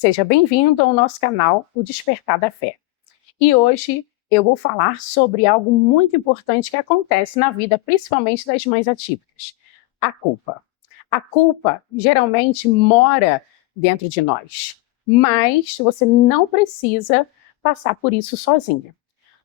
Seja bem-vindo ao nosso canal, O Despertar da Fé. E hoje eu vou falar sobre algo muito importante que acontece na vida, principalmente das mães atípicas: a culpa. A culpa geralmente mora dentro de nós, mas você não precisa passar por isso sozinha.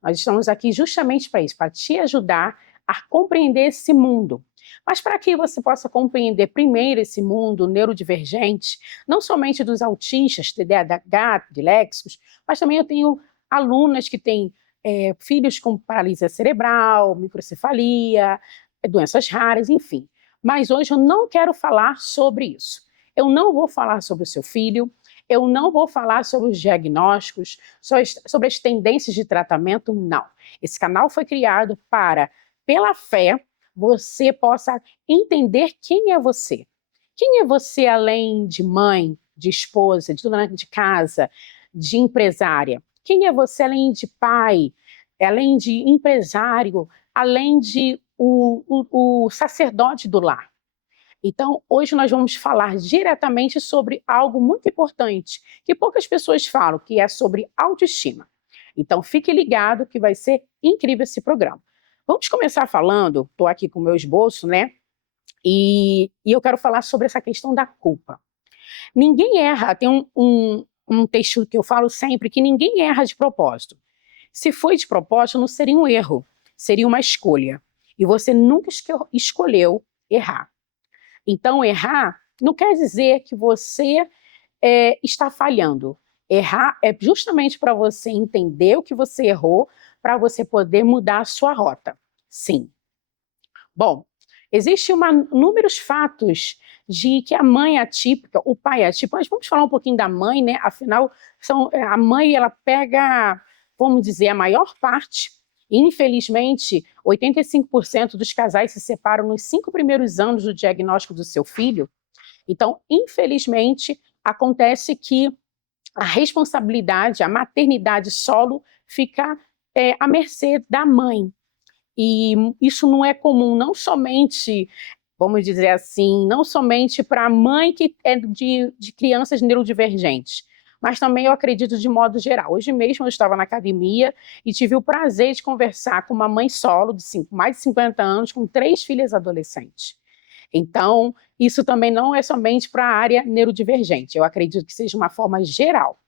Nós estamos aqui justamente para isso, para te ajudar a compreender esse mundo. Mas para que você possa compreender primeiro esse mundo neurodivergente, não somente dos autistas, TDAH, diléxicos, mas também eu tenho alunas que têm filhos com paralisia cerebral, microcefalia, doenças raras, enfim. Mas hoje eu não quero falar sobre isso. Eu não vou falar sobre o seu filho, eu não vou falar sobre os diagnósticos, sobre as tendências de tratamento, não. Esse canal foi criado para, pela fé, você possa entender quem é você. Quem é você além de mãe, de esposa, de dona de casa, de empresária? Quem é você além de pai, além de empresário, além de o sacerdote do lar? Então, hoje nós vamos falar diretamente sobre algo muito importante, que poucas pessoas falam, que é sobre autoestima. Então, fique ligado que vai ser incrível esse programa. Vamos começar falando, estou aqui com o meu esboço, né? E eu quero falar sobre essa questão da culpa. Ninguém erra, tem um texto que eu falo sempre, que ninguém erra de propósito. Se foi de propósito, não seria um erro, seria uma escolha. E você nunca escolheu errar. Então, errar não quer dizer que você está falhando. Errar é justamente para você entender o que você errou, para você poder mudar a sua rota. Sim. Bom, existem inúmeros fatos de que a mãe é atípica, o pai é atípico. Mas vamos falar um pouquinho da mãe, né? Afinal, a mãe ela pega, vamos dizer, a maior parte. Infelizmente, 85% dos casais se separam nos 5 primeiros anos do diagnóstico do seu filho. Então, infelizmente, acontece que a responsabilidade, a maternidade solo, fica à mercê da mãe. E isso não é comum, não somente, vamos dizer assim, não somente para a mãe que é de crianças neurodivergentes, mas também eu acredito de modo geral. Hoje mesmo eu estava na academia e tive o prazer de conversar com uma mãe solo de mais de 50 anos, com 3 filhas adolescentes. Então, isso também não é somente para a área neurodivergente, eu acredito que seja uma forma geral.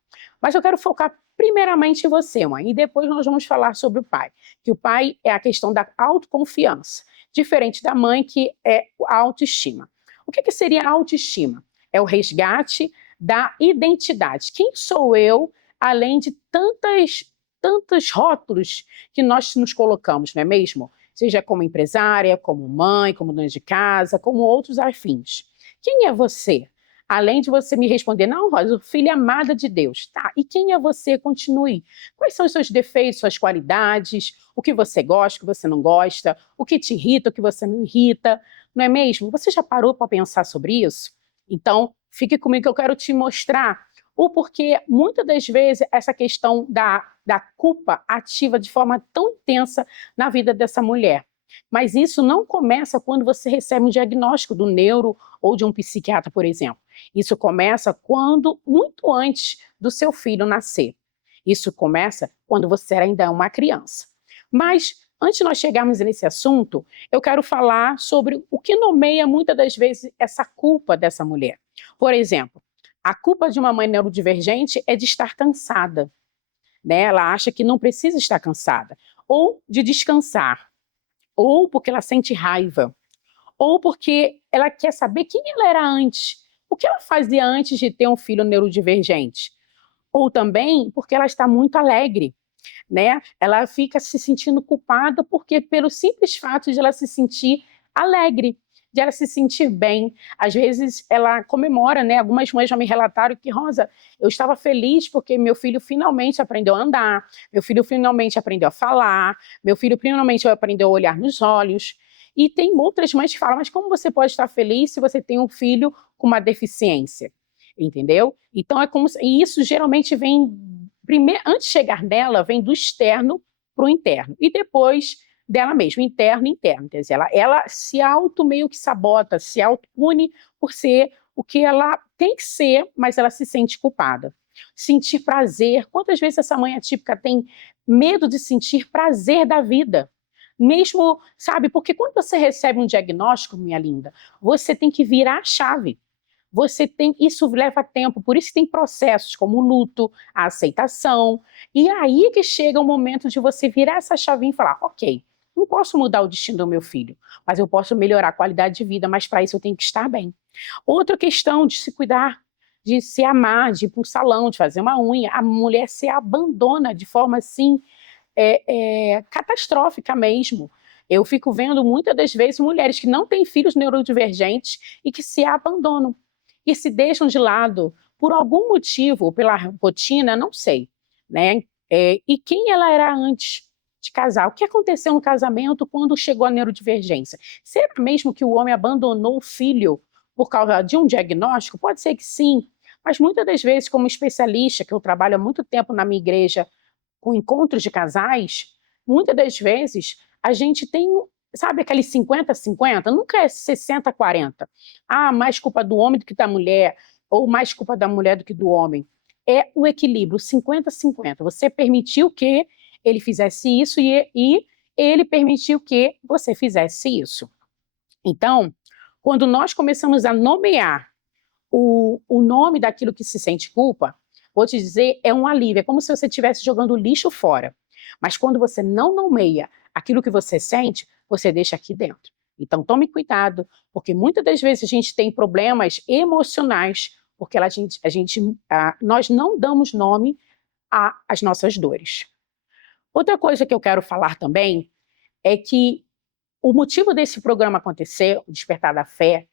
Mas eu quero focar primeiramente em você, mãe, e depois nós vamos falar sobre o pai, que o pai é a questão da autoconfiança, diferente da mãe, que é a autoestima. O que seria a autoestima? É o resgate da identidade. Quem sou eu, além de tantos rótulos que nós nos colocamos, não é mesmo? Seja como empresária, como mãe, como dona de casa, como outros afins. Quem é você? Além de você me responder, não, Rosa, filha amada de Deus. Tá, e quem é você? Continue. Quais são os seus defeitos, suas qualidades, o que você gosta, o que você não gosta, o que te irrita, o que você não irrita, não é mesmo? Você já parou para pensar sobre isso? Então, fique comigo que eu quero te mostrar o porquê, muitas das vezes, essa questão da culpa ativa de forma tão intensa na vida dessa mulher. Mas isso não começa quando você recebe um diagnóstico do neuro ou de um psiquiatra, por exemplo. Isso começa muito antes do seu filho nascer. Isso começa quando você ainda é uma criança. Mas, antes de nós chegarmos nesse assunto, eu quero falar sobre o que nomeia muitas das vezes essa culpa dessa mulher. Por exemplo, a culpa de uma mãe neurodivergente é de estar cansada, né? Ela acha que não precisa estar cansada, ou de descansar, ou porque ela sente raiva, ou porque ela quer saber quem ela era antes, o que ela fazia antes de ter um filho neurodivergente, ou também porque ela está muito alegre, né? Ela fica se sentindo culpada porque pelo simples fato de ela se sentir alegre, de ela se sentir bem. Às vezes ela comemora, né? Algumas mães já me relataram que, Rosa, eu estava feliz porque meu filho finalmente aprendeu a andar, meu filho finalmente aprendeu a falar, meu filho finalmente aprendeu a olhar nos olhos. E tem outras mães que falam, mas como você pode estar feliz se você tem um filho com uma deficiência? Entendeu? Então e isso geralmente vem primeiro, antes de chegar nela, vem do externo para o interno, e depois dela mesma, interno e interno. Quer dizer, ela se meio que sabota, se auto-pune por ser o que ela tem que ser, mas ela se sente culpada. Sentir prazer. Quantas vezes essa mãe atípica tem medo de sentir prazer da vida? Mesmo, sabe, porque quando você recebe um diagnóstico, minha linda, você tem que virar a chave. Isso leva tempo, por isso tem processos como o luto, a aceitação, e aí que chega o momento de você virar essa chavinha e falar, ok, não posso mudar o destino do meu filho, mas eu posso melhorar a qualidade de vida, mas para isso eu tenho que estar bem. Outra questão de se cuidar, de se amar, de ir para um salão, de fazer uma unha, a mulher se abandona de forma assim, catastrófica mesmo. Eu fico vendo muitas das vezes mulheres que não têm filhos neurodivergentes e que se abandonam e se deixam de lado por algum motivo, pela rotina, não sei, né? E quem ela era antes de casar? O que aconteceu no casamento quando chegou a neurodivergência? Será mesmo que o homem abandonou o filho por causa de um diagnóstico? Pode ser que sim, mas muitas das vezes, como especialista, que eu trabalho há muito tempo na minha igreja com encontros de casais, muitas das vezes a gente tem, sabe, aquele 50-50, nunca é 60-40. Ah, mais culpa do homem do que da mulher, ou mais culpa da mulher do que do homem. É o equilíbrio, 50-50. Você permitiu que ele fizesse isso e ele permitiu que você fizesse isso. Então, quando nós começamos a nomear o nome daquilo que se sente culpa, vou te dizer, é um alívio, é como se você estivesse jogando lixo fora. Mas quando você não nomeia aquilo que você sente, você deixa aqui dentro. Então tome cuidado, porque muitas das vezes a gente tem problemas emocionais, porque nós não damos nome às nossas dores. Outra coisa que eu quero falar também é que o motivo desse programa acontecer, o Despertar da Fé,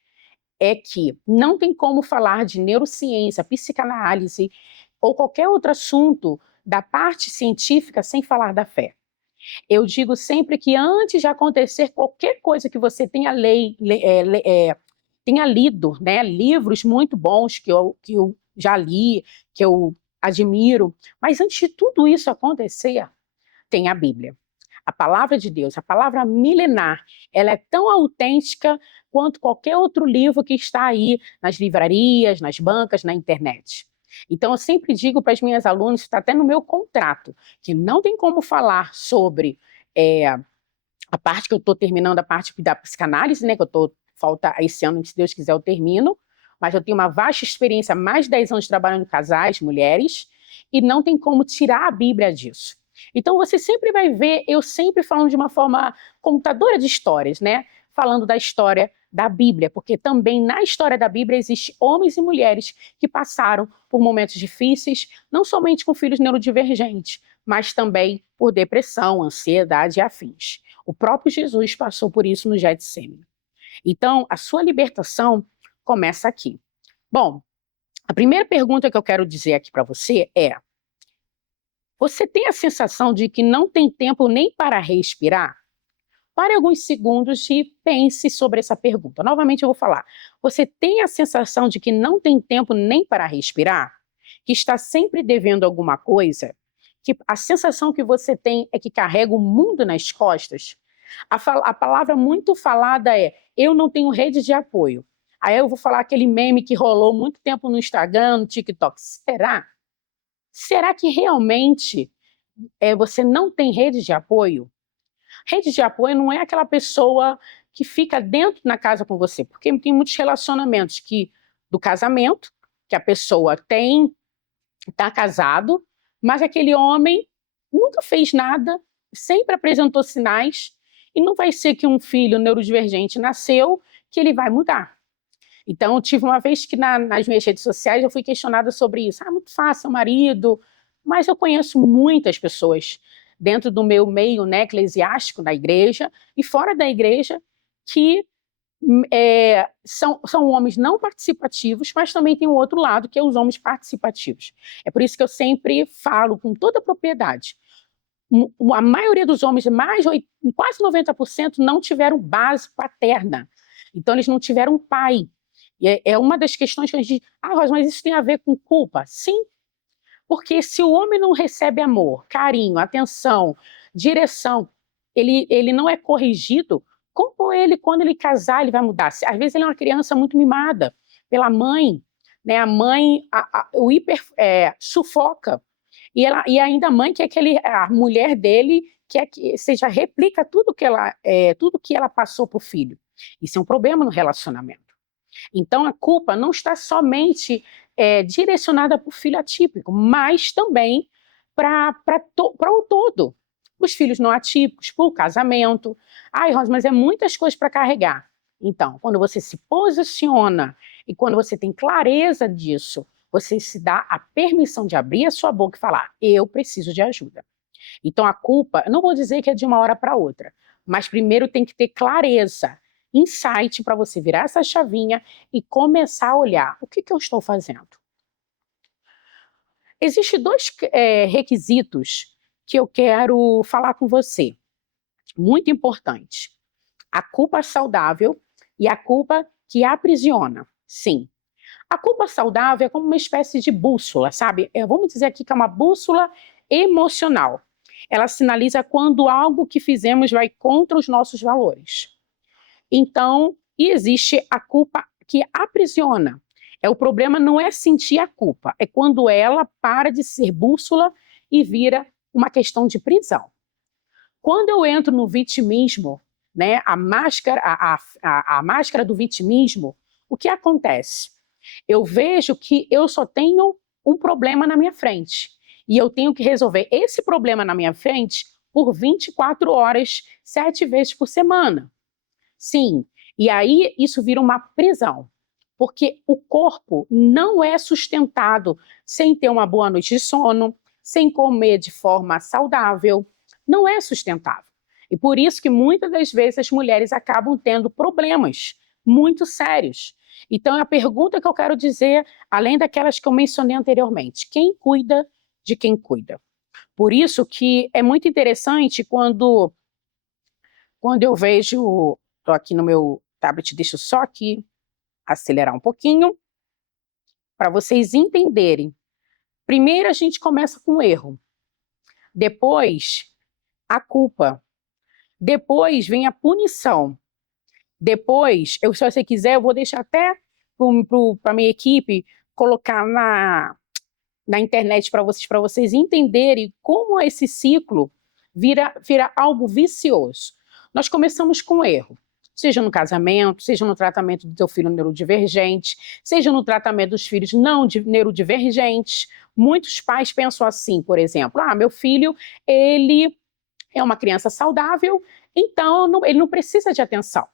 é que não tem como falar de neurociência, psicanálise ou qualquer outro assunto da parte científica sem falar da fé. Eu digo sempre que antes de acontecer qualquer coisa que você tenha lido, né, livros muito bons que eu já li, que eu admiro, mas antes de tudo isso acontecer, tem a Bíblia. A palavra de Deus, a palavra milenar, ela é tão autêntica quanto qualquer outro livro que está aí nas livrarias, nas bancas, na internet. Então, eu sempre digo para as minhas alunas, está até no meu contrato, que não tem como falar sobre a parte que eu estou terminando, a parte da psicanálise, né, que falta esse ano, se Deus quiser, eu termino, mas eu tenho uma vasta experiência, mais de 10 anos trabalhando com casais, mulheres, e não tem como tirar a Bíblia disso. Então você sempre vai ver, eu sempre falando de uma forma contadora de histórias, né? Falando da história da Bíblia, porque também na história da Bíblia existem homens e mulheres que passaram por momentos difíceis, não somente com filhos neurodivergentes, mas também por depressão, ansiedade e afins. O próprio Jesus passou por isso no Getsemane. Então, a sua libertação começa aqui. Bom, a primeira pergunta que eu quero dizer aqui para você é: você tem a sensação de que não tem tempo nem para respirar? Pare alguns segundos e pense sobre essa pergunta. Novamente eu vou falar. Você tem a sensação de que não tem tempo nem para respirar? Que está sempre devendo alguma coisa? Que a sensação que você tem é que carrega o mundo nas costas? A palavra muito falada é: eu não tenho rede de apoio. Aí eu vou falar aquele meme que rolou muito tempo no Instagram, no TikTok. Será? Será que realmente você não tem rede de apoio? Rede de apoio não é aquela pessoa que fica dentro na casa com você, porque tem muitos relacionamentos do casamento, que a pessoa está casado, mas aquele homem nunca fez nada, sempre apresentou sinais, e não vai ser que um filho neurodivergente nasceu que ele vai mudar. Então, eu tive uma vez que nas minhas redes sociais eu fui questionada sobre isso. Muito fácil, marido. Mas eu conheço muitas pessoas dentro do meu meio, né, eclesiástico, da igreja, e fora da igreja, que são homens não participativos, mas também tem o outro lado, que é os homens participativos. É por isso que eu sempre falo com toda a propriedade. A maioria dos homens, quase 90%, não tiveram base paterna. Então, eles não tiveram pai. E é uma das questões que a gente diz: Rosa, mas isso tem a ver com culpa? Sim, porque se o homem não recebe amor, carinho, atenção, direção, ele não é corrigido, como ele, quando ele casar, ele vai mudar? Às vezes ele é uma criança muito mimada pela mãe, né? A mãe sufoca. E ainda a mãe quer que a mulher dele quer que seja replica tudo que ela passou para o filho. Isso é um problema no relacionamento. Então, a culpa não está somente direcionada para o filho atípico, mas também para o todo. Os filhos não atípicos, para o casamento. Ai, Rosa, mas é muitas coisas para carregar. Então, quando você se posiciona e quando você tem clareza disso, você se dá a permissão de abrir a sua boca e falar, eu preciso de ajuda. Então, a culpa, eu não vou dizer que é de uma hora para outra, mas primeiro tem que ter clareza, insight para você virar essa chavinha e começar a olhar, o que eu estou fazendo? Existem dois requisitos que eu quero falar com você, muito importante. A culpa saudável e a culpa que aprisiona, sim. A culpa saudável é como uma espécie de bússola, sabe? Vamos dizer aqui que é uma bússola emocional. Ela sinaliza quando algo que fizemos vai contra os nossos valores. Então, existe a culpa que aprisiona. O problema não é sentir a culpa, é quando ela para de ser bússola e vira uma questão de prisão. Quando eu entro no vitimismo, né, a máscara do vitimismo, o que acontece? Eu vejo que eu só tenho um problema na minha frente e eu tenho que resolver esse problema na minha frente por 24 horas, 7 vezes por semana. Sim, e aí isso vira uma prisão, porque o corpo não é sustentado sem ter uma boa noite de sono, sem comer de forma saudável, não é sustentável. E por isso que muitas das vezes as mulheres acabam tendo problemas muito sérios. Então, a pergunta que eu quero dizer, além daquelas que eu mencionei anteriormente, quem cuida de quem cuida? Por isso que é muito interessante quando eu vejo, estou aqui no meu tablet, deixa eu só aqui acelerar um pouquinho, para vocês entenderem. Primeiro a gente começa com o erro, depois a culpa, depois vem a punição, depois, se você quiser, eu vou deixar até para a minha equipe colocar na internet para vocês entenderem como esse ciclo vira algo vicioso. Nós começamos com erro, seja no casamento, seja no tratamento do teu filho neurodivergente, seja no tratamento dos filhos não neurodivergentes. Muitos pais pensam assim, por exemplo, meu filho, ele é uma criança saudável, então ele não precisa de atenção.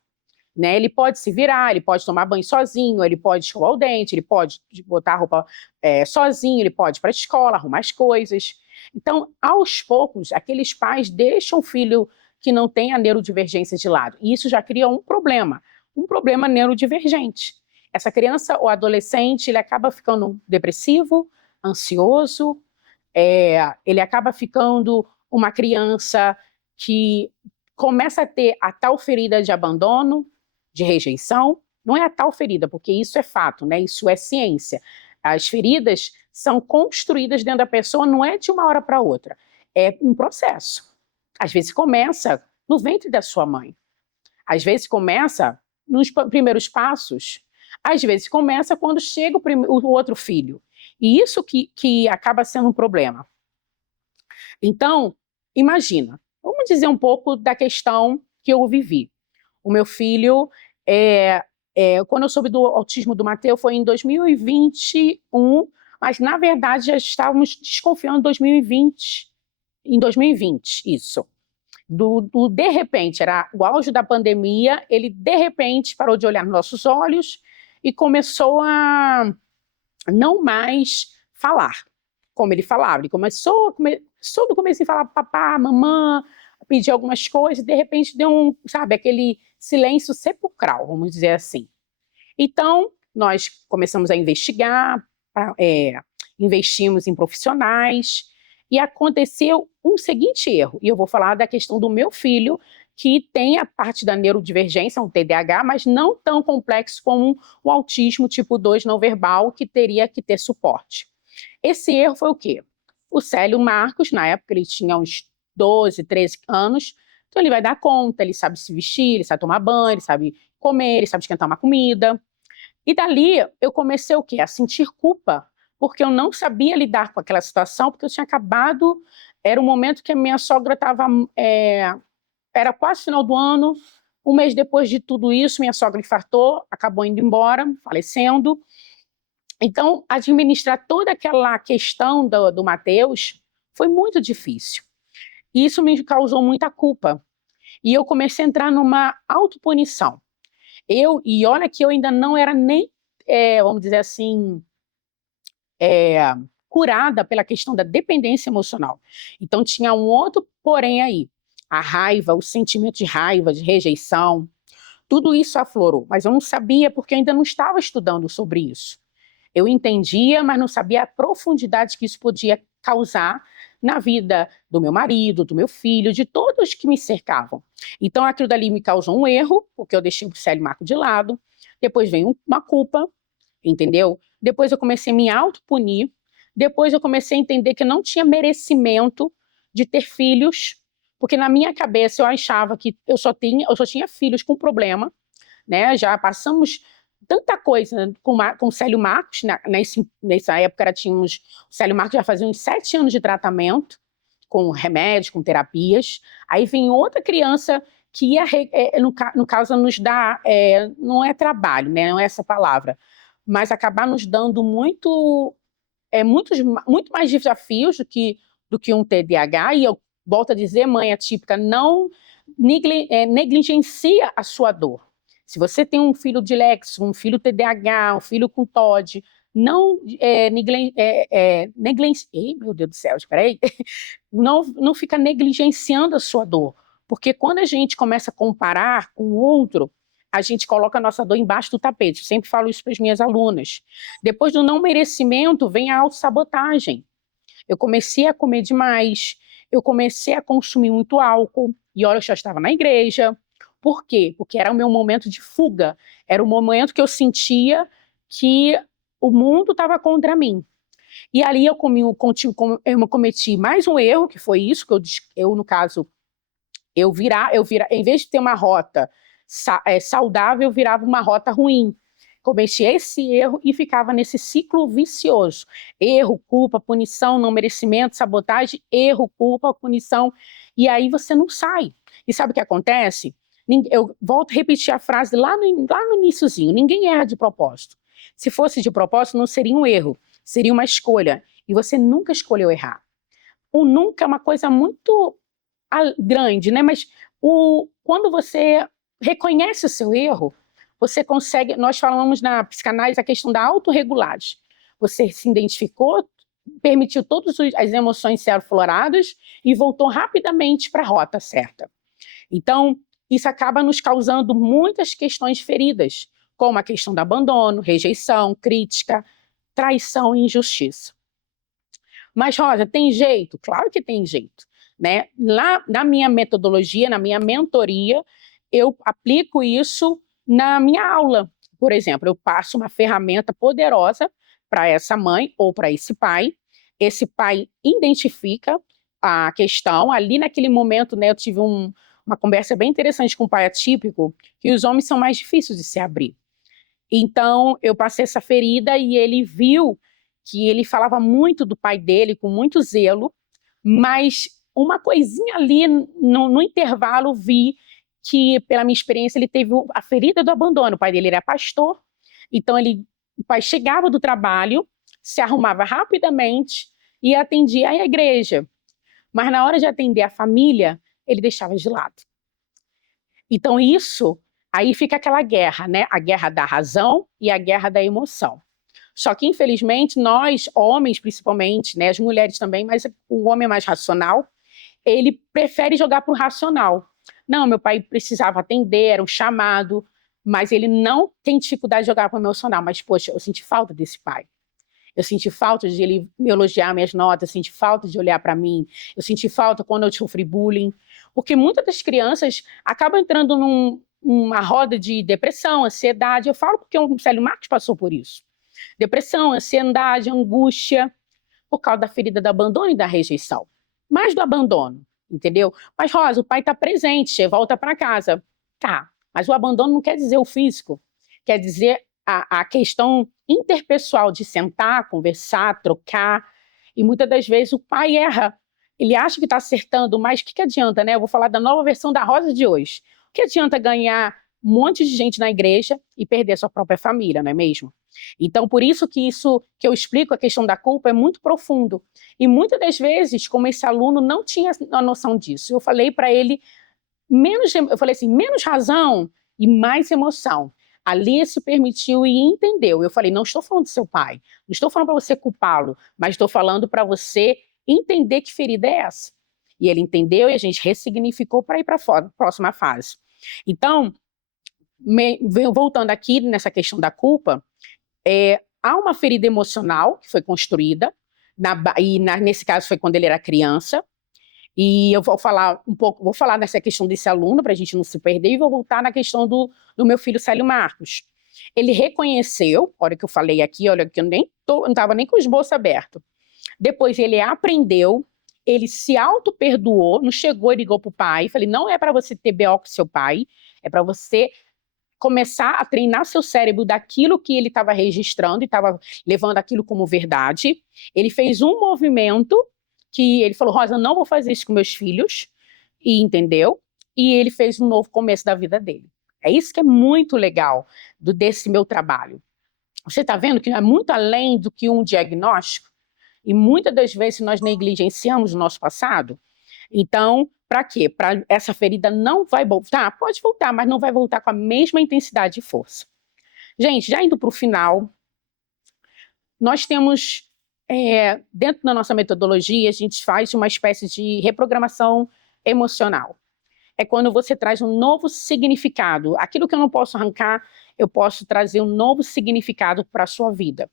Né? Ele pode se virar, ele pode tomar banho sozinho, ele pode escovar o dente, ele pode botar a roupa sozinho, ele pode ir para a escola, arrumar as coisas. Então, aos poucos, aqueles pais deixam o filho que não tem a neurodivergência de lado. E isso já cria um problema neurodivergente. Essa criança ou adolescente, ele acaba ficando depressivo, ansioso, ele acaba ficando uma criança que começa a ter a tal ferida de abandono, de rejeição. Não é a tal ferida, porque isso é fato, né? Isso é ciência. As feridas são construídas dentro da pessoa, não é de uma hora para outra. É um processo. Às vezes começa no ventre da sua mãe. Às vezes começa nos primeiros passos. Às vezes começa quando chega o outro filho. E isso que acaba sendo um problema. Então, imagina, vamos dizer um pouco da questão que eu vivi. O meu filho, quando eu soube do autismo do Mateus, foi em 2021, mas na verdade já estávamos desconfiando em 2020, isso. De repente, era o auge da pandemia, ele de repente parou de olhar nos nossos olhos e começou a não mais falar como ele falava. Ele começou do começo a falar papá, mamãe, pedir algumas coisas, e de repente deu aquele silêncio sepulcral, vamos dizer assim. Então, nós começamos a investigar, investimos em profissionais, e aconteceu um seguinte erro, e eu vou falar da questão do meu filho, que tem a parte da neurodivergência, um TDAH, mas não tão complexo como o autismo tipo 2 não verbal, que teria que ter suporte. Esse erro foi o quê? O Célio Marcos, na época ele tinha uns 12, 13 anos, então ele vai dar conta, ele sabe se vestir, ele sabe tomar banho, ele sabe comer, ele sabe esquentar uma comida. E dali eu comecei o quê? A sentir culpa, porque eu não sabia lidar com aquela situação, porque eu tinha acabado, era um momento que a minha sogra estava, era quase final do ano, um mês depois de tudo isso, minha sogra infartou, acabou indo embora, falecendo. Então, administrar toda aquela questão do Matheus foi muito difícil. E isso me causou muita culpa. E eu comecei a entrar numa autopunição. E olha que eu ainda não era nem, vamos dizer assim, curada pela questão da dependência emocional. Então tinha um outro porém aí. A raiva, o sentimento de raiva, de rejeição, tudo isso aflorou. Mas eu não sabia porque eu ainda não estava estudando sobre isso. Eu entendia, mas não sabia a profundidade que isso podia causar na vida do meu marido, do meu filho, de todos que me cercavam. Então aquilo dali me causou um erro, porque eu deixei o Célio Marco de lado, depois veio uma culpa, entendeu? Depois eu comecei a me autopunir, depois eu comecei a entender que eu não tinha merecimento de ter filhos, porque na minha cabeça eu achava que eu só tinha filhos com problema, né? Já passamos tanta coisa com o Célio Marcos, nessa época tínhamos, o Célio Marcos já fazia uns 7 anos de tratamento, com remédios, com terapias, aí vem outra criança que ia, no caso, nos dá, não é trabalho, né? Não é essa palavra, mas acabar nos dando muito mais desafios do que um TDAH, e eu volto a dizer, mãe atípica, não negligencia a sua dor. Se você tem um filho dislexo, um filho TDAH, um filho com TOD, não meu Deus do céu, espera aí, não fica negligenciando a sua dor, porque quando a gente começa a comparar com o outro, a gente coloca a nossa dor embaixo do tapete. Eu sempre falo isso para as minhas alunas. Depois do não merecimento, vem a autossabotagem. Eu comecei a comer demais, eu comecei a consumir muito álcool, e olha, eu já estava na igreja. Por quê? Porque era o meu momento de fuga, era o momento que eu sentia que o mundo estava contra mim. E ali eu cometi mais um erro, que foi isso, que eu no caso, em vez de ter uma rota saudável, eu virava uma rota ruim. Cometi esse erro e ficava nesse ciclo vicioso. Erro, culpa, punição, não merecimento, sabotagem, erro, culpa, punição. E aí você não sai. E sabe o que acontece? Eu volto a repetir a frase lá no iniciozinho, ninguém erra de propósito. Se fosse de propósito, não seria um erro, seria uma escolha. E você nunca escolheu errar. O nunca é uma coisa muito grande, né? Mas quando você reconhece o seu erro, você consegue, nós falamos na psicanálise a questão da autorregulagem. Você se identificou, permitiu todas as emoções ser afloradas e voltou rapidamente para a rota certa. Então, isso acaba nos causando muitas questões feridas, como a questão do abandono, rejeição, crítica, traição e injustiça. Mas, Rosa, tem jeito? Claro que tem jeito, né? Lá na minha metodologia, na minha mentoria, eu aplico isso na minha aula. Por exemplo, eu passo uma ferramenta poderosa para essa mãe ou para esse pai identifica a questão, ali naquele momento, né, eu tive uma conversa bem interessante com um pai atípico, que os homens são mais difíceis de se abrir. Então, eu passei essa ferida e ele viu que ele falava muito do pai dele, com muito zelo, mas uma coisinha ali no intervalo vi que, pela minha experiência, ele teve a ferida do abandono. O pai dele era pastor, então o pai chegava do trabalho, se arrumava rapidamente e atendia a igreja. Mas na hora de atender a família, ele deixava de lado. Então aí fica aquela guerra, né? A guerra da razão e a guerra da emoção. Só que, infelizmente, nós, homens principalmente, né, as mulheres também, mas o homem é mais racional, ele prefere jogar para o racional. Não, meu pai precisava atender, era um chamado, mas ele não tem dificuldade de jogar para o emocional. Mas, poxa, eu senti falta desse pai. Eu senti falta de ele me elogiar minhas notas, eu senti falta de olhar para mim, eu senti falta quando eu sofri bullying, porque muitas das crianças acabam entrando numa roda de depressão, ansiedade. Eu falo porque o Célio Marcos passou por isso. Depressão, ansiedade, angústia, por causa da ferida do abandono e da rejeição. Mais do abandono, entendeu? Mas, Rosa, o pai está presente, você volta para casa. Tá, mas o abandono não quer dizer o físico, quer dizer a questão interpessoal de sentar, conversar, trocar, e muitas das vezes o pai erra. Ele acha que está acertando, mas o que adianta, né? Eu vou falar da nova versão da Rosa de hoje. O que adianta ganhar um monte de gente na igreja e perder a sua própria família, não é mesmo? Então, por isso que eu explico a questão da culpa é muito profundo. E muitas das vezes, como esse aluno não tinha a noção disso, eu falei para ele eu falei assim, menos razão e mais emoção. Ali se permitiu e entendeu. Eu falei, não estou falando do seu pai, não estou falando para você culpá-lo, mas estou falando para você entender que ferida é essa. E ele entendeu e a gente ressignificou para ir para a próxima fase. Então, voltando aqui nessa questão da culpa, há uma ferida emocional que foi construída, nesse caso foi quando ele era criança, e eu vou falar vou falar nessa questão desse aluno, para a gente não se perder, e vou voltar na questão do meu filho Célio Marcos. Ele reconheceu, olha que eu falei aqui, olha que eu não estava nem com o esboço aberto. Depois ele aprendeu, ele se auto-perdoou, não chegou e ligou para o pai, falei, não é para você ter BO com seu pai, é para você começar a treinar seu cérebro daquilo que ele estava registrando e estava levando aquilo como verdade. Ele fez um movimento que ele falou, Rosa, não vou fazer isso com meus filhos, e entendeu? E ele fez um novo começo da vida dele. É isso que é muito legal desse meu trabalho. Você está vendo que é muito além do que um diagnóstico, e muitas das vezes nós negligenciamos o nosso passado. Então, para quê? Para essa ferida não vai voltar? Pode voltar, mas não vai voltar com a mesma intensidade e força. Gente, já indo para o final, nós temos, dentro da nossa metodologia, a gente faz uma espécie de reprogramação emocional. É quando você traz um novo significado. Aquilo que eu não posso arrancar, eu posso trazer um novo significado para a sua vida.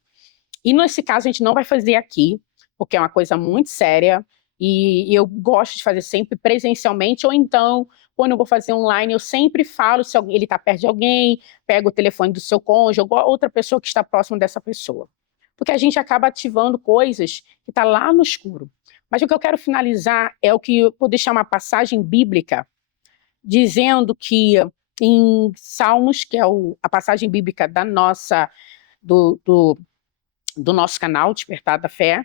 E nesse caso a gente não vai fazer aqui, porque é uma coisa muito séria, e eu gosto de fazer sempre presencialmente, ou então, quando eu vou fazer online, eu sempre falo se ele está perto de alguém, pega o telefone do seu cônjuge, ou outra pessoa que está próxima dessa pessoa. Porque a gente acaba ativando coisas que estão lá no escuro. Mas o que eu quero finalizar é o que eu vou deixar uma passagem bíblica, dizendo que em Salmos, que é a passagem bíblica do nosso canal, Despertar da Fé,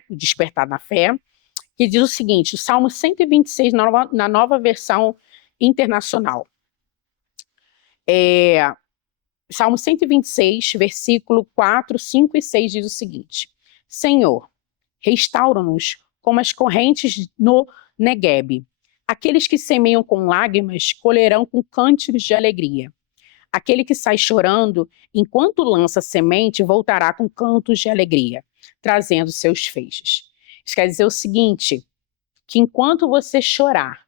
que diz o seguinte, o Salmo 126, na nova versão internacional. Salmo 126, versículo 4, 5 e 6 diz o seguinte, Senhor, restaura-nos como as correntes no Neguebe. Aqueles que semeiam com lágrimas colherão com cânticos de alegria. Aquele que sai chorando, enquanto lança semente, voltará com cantos de alegria, trazendo seus feixes. Isso quer dizer o seguinte, que enquanto você chorar,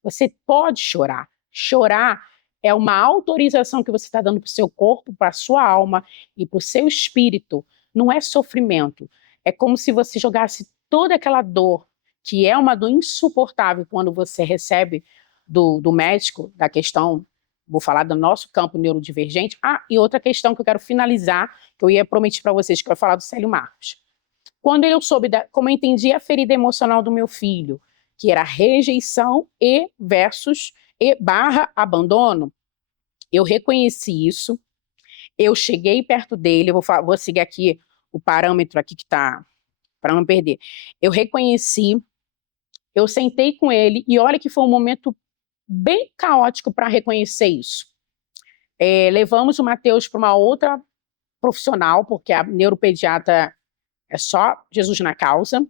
você pode chorar. Chorar é uma autorização que você está dando para o seu corpo, para a sua alma e para o seu espírito. Não é sofrimento. É como se você jogasse toda aquela dor, que é uma dor insuportável quando você recebe do médico, da questão, vou falar do nosso campo neurodivergente. E outra questão que eu quero finalizar, que eu ia prometer para vocês, que eu ia falar do Célio Marcos. Quando eu soube, como eu entendi a ferida emocional do meu filho, que era rejeição barra abandono, eu reconheci isso, eu cheguei perto dele, vou seguir aqui o parâmetro aqui que está, para não perder. Eu reconheci, eu sentei com ele, e olha que foi um momento bem caótico para reconhecer isso. Levamos o Matheus para uma outra profissional, porque a neuropediatra é só Jesus na causa,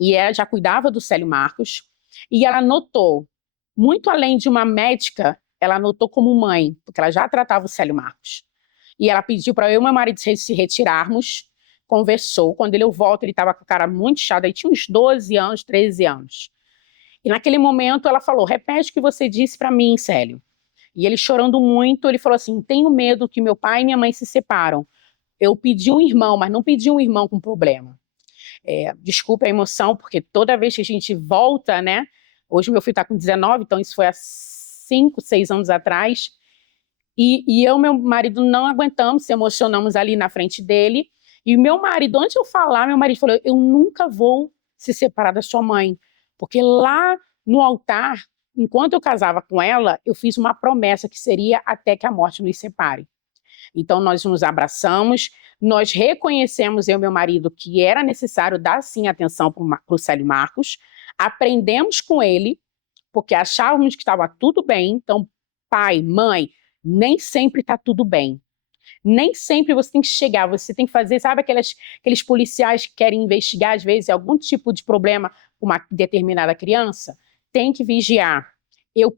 e ela já cuidava do Célio Marcos, e ela notou, muito além de uma médica, ela notou como mãe, porque ela já tratava o Célio Marcos. E ela pediu para eu e meu marido se retirarmos, conversou, quando ele volta, ele estava com a cara muito inchada, ele tinha uns 12 anos, 13 anos. E naquele momento ela falou, repete o que você disse para mim, Célio. E ele chorando muito, ele falou assim, tenho medo que meu pai e minha mãe se separam. Eu pedi um irmão, mas não pedi um irmão com problema. Desculpa a emoção, porque toda vez que a gente volta, né? Hoje meu filho está com 19, então isso foi há 5, 6 anos atrás. E eu e meu marido não aguentamos, se emocionamos ali na frente dele. E meu marido, antes de eu falar, meu marido falou, eu nunca vou se separar da sua mãe. Porque lá no altar, enquanto eu casava com ela, eu fiz uma promessa que seria até que a morte nos separe. Então, nós nos abraçamos, nós reconhecemos, eu e meu marido, que era necessário dar, sim, atenção para o Célio Marcos, aprendemos com ele, porque achávamos que estava tudo bem. Então, pai, mãe, nem sempre está tudo bem. Nem sempre você tem que chegar, você tem que fazer, sabe aqueles policiais que querem investigar, às vezes, algum tipo de problema com uma determinada criança? Tem que vigiar. Eu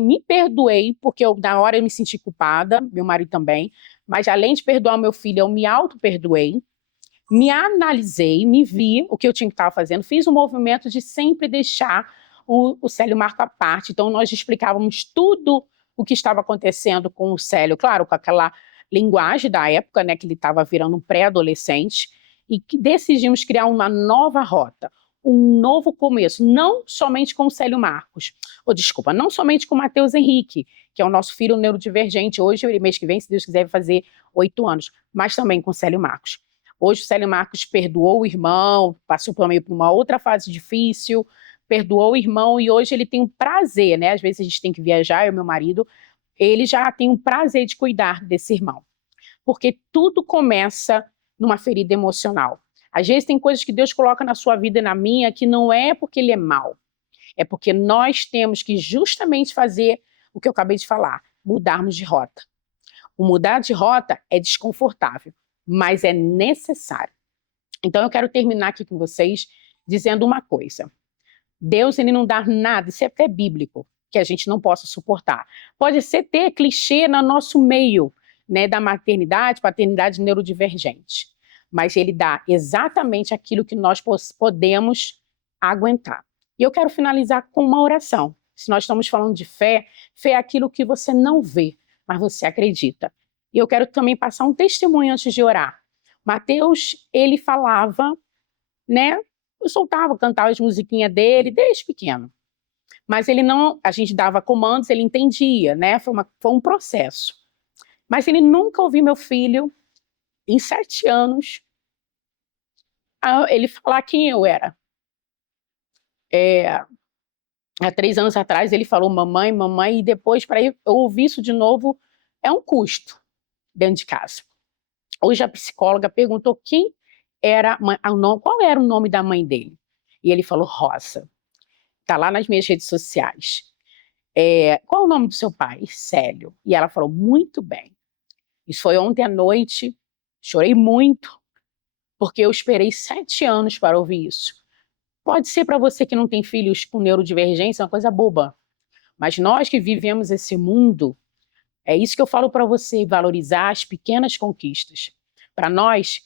me perdoei, porque na hora eu me senti culpada, meu marido também, mas além de perdoar o meu filho, eu me auto-perdoei, me analisei, me vi o que eu tinha que estar fazendo, fiz um movimento de sempre deixar o Célio Marco à parte. Então, nós explicávamos tudo o que estava acontecendo com o Célio, claro, com aquela linguagem da época, né, que ele estava virando um pré-adolescente, e que decidimos criar uma nova rota, um novo começo, não somente com o Célio Marcos, não somente com o Matheus Henrique, que é o nosso filho neurodivergente, hoje, mês que vem, se Deus quiser, vai fazer 8 anos, mas também com o Célio Marcos. Hoje o Célio Marcos perdoou o irmão, passou por uma outra fase difícil, perdoou o irmão, e hoje ele tem um prazer, né, às vezes a gente tem que viajar, eu e meu marido, ele já tem um prazer de cuidar desse irmão. Porque tudo começa numa ferida emocional. Às vezes tem coisas que Deus coloca na sua vida e na minha que não é porque ele é mau. É porque nós temos que justamente fazer o que eu acabei de falar, mudarmos de rota. O mudar de rota é desconfortável, mas é necessário. Então eu quero terminar aqui com vocês dizendo uma coisa. Deus, ele não dá nada, isso é até bíblico, que a gente não possa suportar. Pode ser ter clichê no nosso meio, né, da maternidade, paternidade neurodivergente, mas ele dá exatamente aquilo que nós podemos aguentar. E eu quero finalizar com uma oração. Se nós estamos falando de fé, fé é aquilo que você não vê, mas você acredita. E eu quero também passar um testemunho antes de orar. Mateus, ele falava, né, cantava as musiquinhas dele desde pequeno. Mas ele não, a gente dava comandos, ele entendia, né? Foi um processo. Mas ele nunca ouviu meu filho, em 7 anos, ele falar quem eu era. Há 3 anos atrás ele falou mamãe, mamãe, e depois para eu ouvir isso de novo é um custo dentro de casa. Hoje a psicóloga perguntou qual era o nome da mãe dele. E ele falou Rosa. Está lá nas minhas redes sociais. Qual é o nome do seu pai? Célio. E ela falou, muito bem. Isso foi ontem à noite, chorei muito, porque eu esperei 7 anos para ouvir isso. Pode ser para você que não tem filhos com neurodivergência, uma coisa boba. Mas nós que vivemos esse mundo, é isso que eu falo para você, valorizar as pequenas conquistas. Para nós,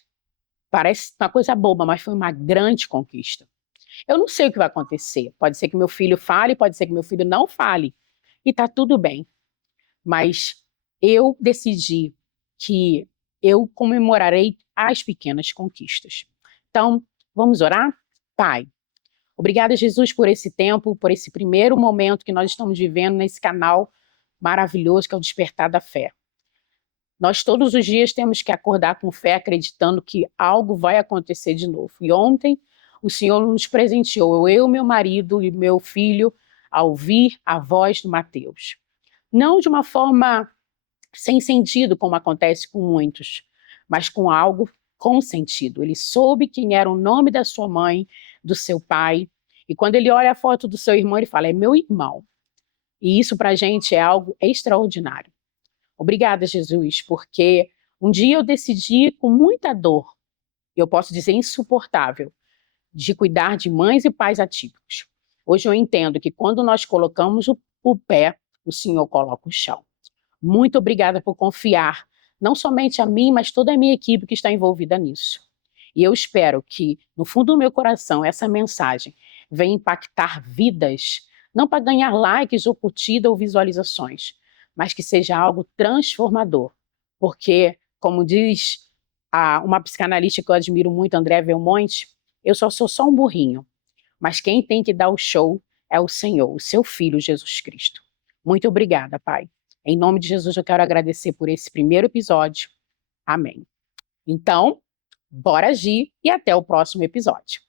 parece uma coisa boba, mas foi uma grande conquista. Eu não sei o que vai acontecer. Pode ser que meu filho fale, pode ser que meu filho não fale. E está tudo bem. Mas eu decidi que eu comemorarei as pequenas conquistas. Então, vamos orar? Pai, obrigada, Jesus, por esse tempo, por esse primeiro momento que nós estamos vivendo nesse canal maravilhoso que é o Despertar da Fé. Nós todos os dias temos que acordar com fé, acreditando que algo vai acontecer de novo. E ontem o Senhor nos presenteou, eu, meu marido e meu filho, a ouvir a voz do Mateus. Não de uma forma sem sentido, como acontece com muitos, mas com algo com sentido. Ele soube quem era o nome da sua mãe, do seu pai, e quando ele olha a foto do seu irmão, ele fala, é meu irmão. E isso para a gente é algo extraordinário. Obrigada, Jesus, porque um dia eu decidi com muita dor, eu posso dizer insuportável, de cuidar de mães e pais atípicos. Hoje eu entendo que quando nós colocamos o pé, o Senhor coloca o chão. Muito obrigada por confiar, não somente a mim, mas toda a minha equipe que está envolvida nisso. E eu espero que, no fundo do meu coração, essa mensagem venha impactar vidas, não para ganhar likes ou curtida ou visualizações, mas que seja algo transformador. Porque, como diz uma psicanalista que eu admiro muito, Andréa Belmonte, eu sou só um burrinho, mas quem tem que dar o show é o Senhor, o seu Filho Jesus Cristo. Muito obrigada, Pai. Em nome de Jesus eu quero agradecer por esse primeiro episódio. Amém. Então, bora agir e até o próximo episódio.